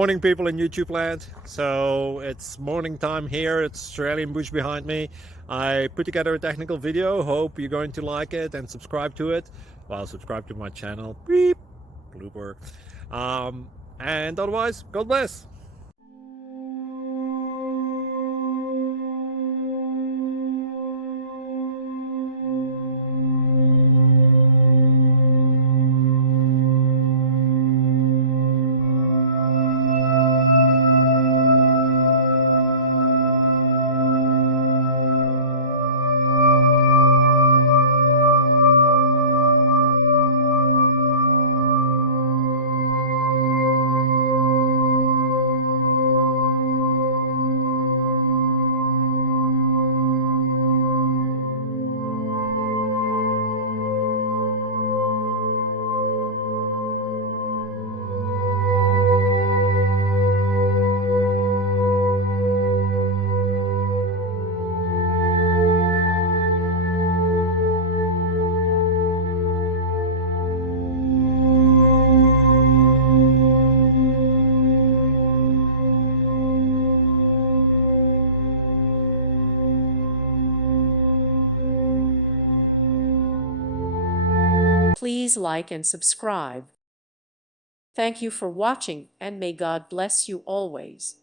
Morning, people in YouTube land. So it's morning time here. It's Australian bush behind me. I put together a technical video. Hope you're going to like it and subscribe to it. Well, subscribe to my channel. Beep. Blooper. And otherwise, God bless. Please like and subscribe. Thank you for watching, and may God bless you always.